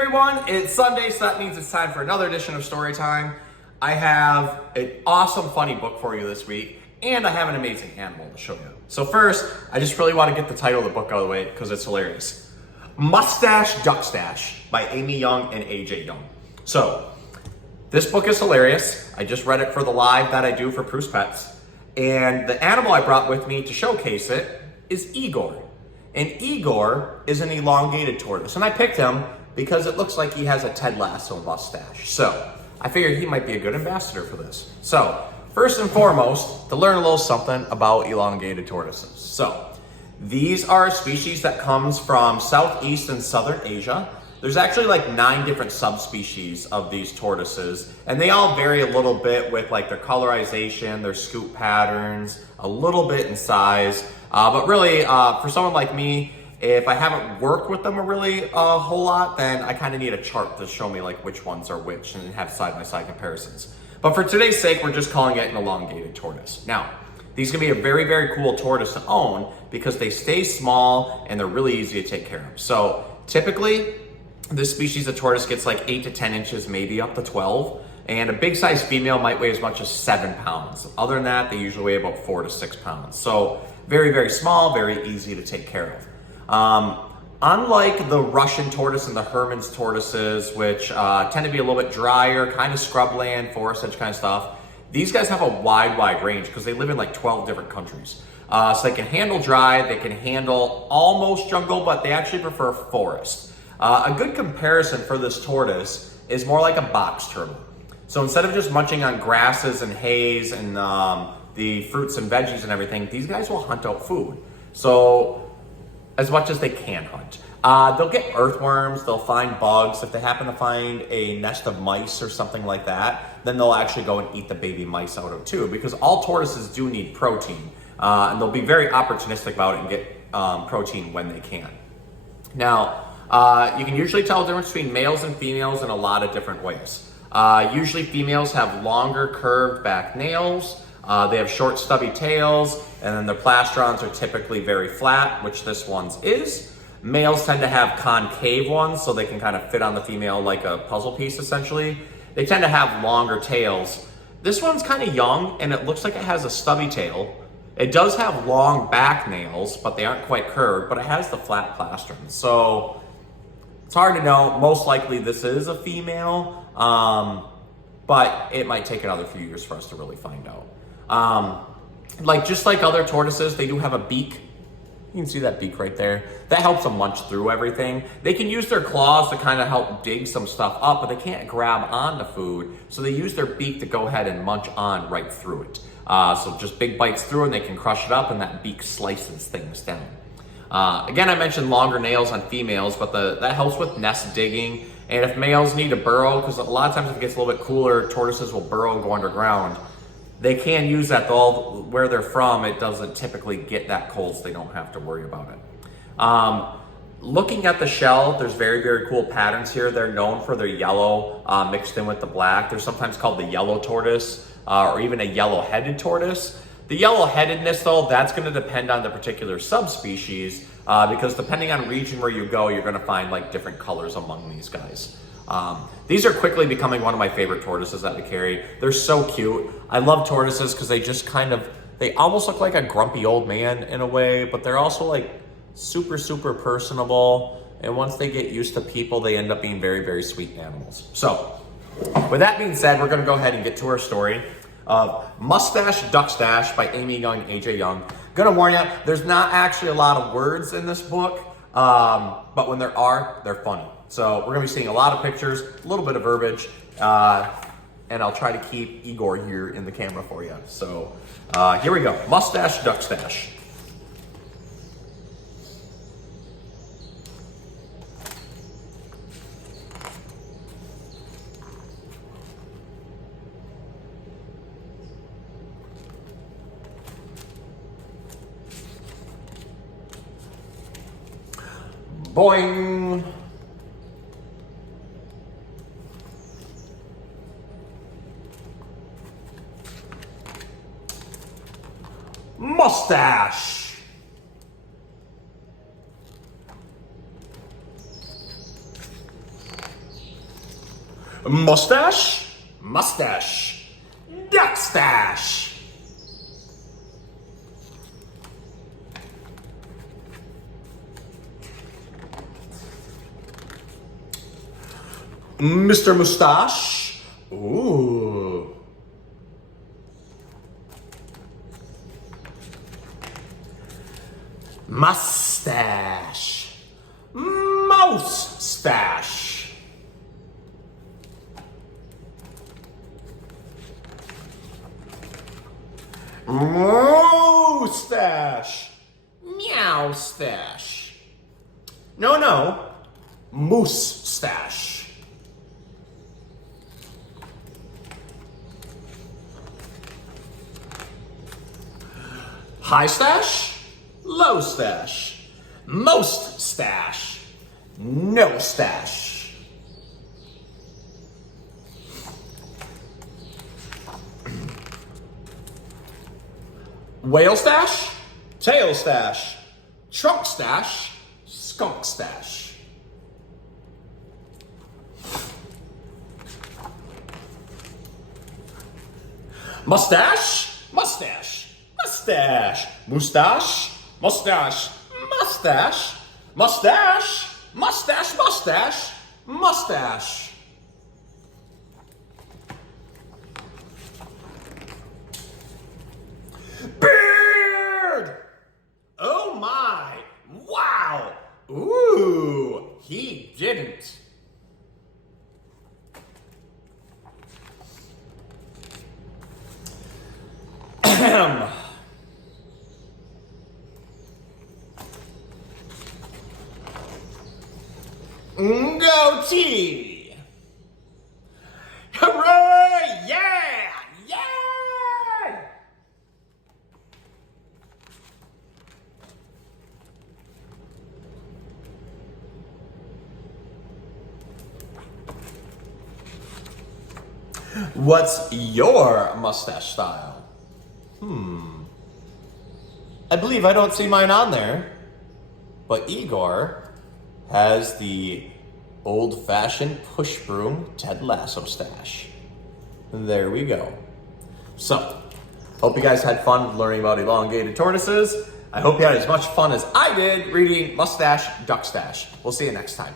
everyone, it's Sunday, so that means it's time for another edition of Storytime. I have an awesome, funny book for you this week, and I have an amazing animal to show you. So first, I just really want to get the title of the book out of the way because it's hilarious. Mustache Duckstache by Amy Young and AJ Young. So, this book is hilarious. I just read it for the live that I do for Prue's Pets, and the animal I brought with me to showcase it is Igor. And Igor is an elongated tortoise, and I picked him because it looks like he has a Ted Lasso mustache. So I figured he might be a good ambassador for this. So first and foremost, to learn a little something about elongated tortoises. So these are a species that comes from Southeast and Southern Asia. There's actually like 9 different subspecies of these tortoises, and they all vary a little bit with like their colorization, their scoop patterns, a little bit in size. But really, for someone like me, if I haven't worked with them a whole lot, then I kind of need a chart to show me like which ones are which and have side-by-side comparisons. But for today's sake, we're just calling it an elongated tortoise. Now, these can be a very, very cool tortoise to own because they stay small and they're really easy to take care of. So typically, this species of tortoise gets like 8 to 10 inches, maybe up to 12. And a big size female might weigh as much as 7 pounds. Other than that, they usually weigh about 4 to 6 pounds. So very, very small, very easy to take care of. Unlike the Russian tortoise and the Hermann's tortoises, which tend to be a little bit drier, kind of scrubland, forest edge kind of stuff, these guys have a wide range because they live in like 12 different countries. So they can handle dry, they can handle almost jungle, but they actually prefer forest. A good comparison for this tortoise is more like a box turtle. So instead of just munching on grasses and hays and the fruits and veggies and everything, these guys will hunt out food. So as much as they can hunt. They'll get earthworms, they'll find bugs. If they happen to find a nest of mice or something like that, then they'll actually go and eat the baby mice out of it too, because all tortoises do need protein. And they'll be very opportunistic about it and get protein when they can. Now, you can usually tell the difference between males and females in a lot of different ways. Usually females have longer curved back nails, they have short stubby tails, and then their plastrons are typically very flat, which this one's is. Males tend to have concave ones, so they can kind of fit on the female like a puzzle piece essentially. They tend to have longer tails. This one's kind of young, and it looks like it has a stubby tail. It does have long back nails, but they aren't quite curved, but it has the flat plastrons. So it's hard to know. Most likely this is a female, but it might take another few years for us to really find out. Just like other tortoises, they do have a beak. You can see that beak right there. That helps them munch through everything. They can use their claws to kind of help dig some stuff up, but they can't grab on the food, so they use their beak to go ahead and munch on right through it. So just big bites through and they can crush it up, and that beak slices things down. Again, I mentioned longer nails on females, but that helps with nest digging. And if males need to burrow, because a lot of times if it gets a little bit cooler, tortoises will burrow and go underground. They can use that though. Where they're from, it doesn't typically get that cold, so they don't have to worry about it. Looking at the shell, there's very, very cool patterns here. They're known for their yellow mixed in with the black. They're sometimes called the yellow tortoise or even a yellow-headed tortoise. The yellow-headedness though, that's going to depend on the particular subspecies because depending on region where you go, you're going to find like different colors among these guys. These are quickly becoming one of my favorite tortoises that we carry. They're so cute. I love tortoises because they just they almost look like a grumpy old man in a way, but they're also like super, super personable. And once they get used to people, they end up being very, very sweet animals. So with that being said, we're gonna go ahead and get to our story of Mustache Duckstache by Amy Young and AJ Young. Gonna warn you, there's not actually a lot of words in this book, but when there are, they're funny. So we're gonna be seeing a lot of pictures, a little bit of verbiage, and I'll try to keep Igor here in the camera for you. So here we go, Mustache Duckstache. Boing! Mustache! Mustache, Mustache Duckstache. Mr. Mustache. Ooh. Mustache. Mustache. Mustache. Meow stash. No. Moose stash. High stash, low stash, most stash, no stash. Whale stash, tail stash, trunk stash, skunk stash. Mustache, mustache. Mustache, mustache, mustache, mustache, mustache, mustache, mustache, mustache. Beard! Oh my! Wow! Ooh, he didn't. Ahem. Goatee! Hooray! Yeah! Yeah! What's your mustache style? I believe I don't see mine on there, but Igor has the old-fashioned push broom Ted Lasso stash. There we go. So, hope you guys had fun learning about elongated tortoises. I hope you had as much fun as I did reading Mustache Duckstache. We'll see you next time.